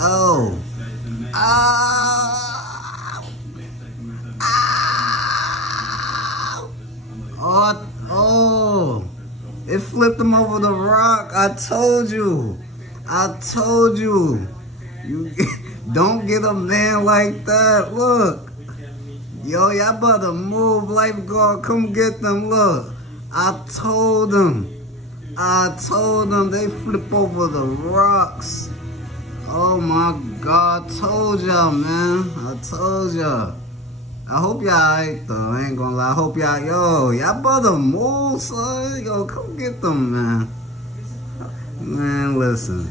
Oh. Ah. Ah. Oh. Oh. It flipped him over the rock. I told you. I told you. You don't get a man like that. Look. Yo, y'all better move, lifeguard. Come get them. Look. I told them. They flip over the rocks. Oh my God, told y'all, man. I told y'all. I hope y'all alright though. I ain't gonna lie. I hope y'all better move, son. Yo, come get them, man. Man, listen.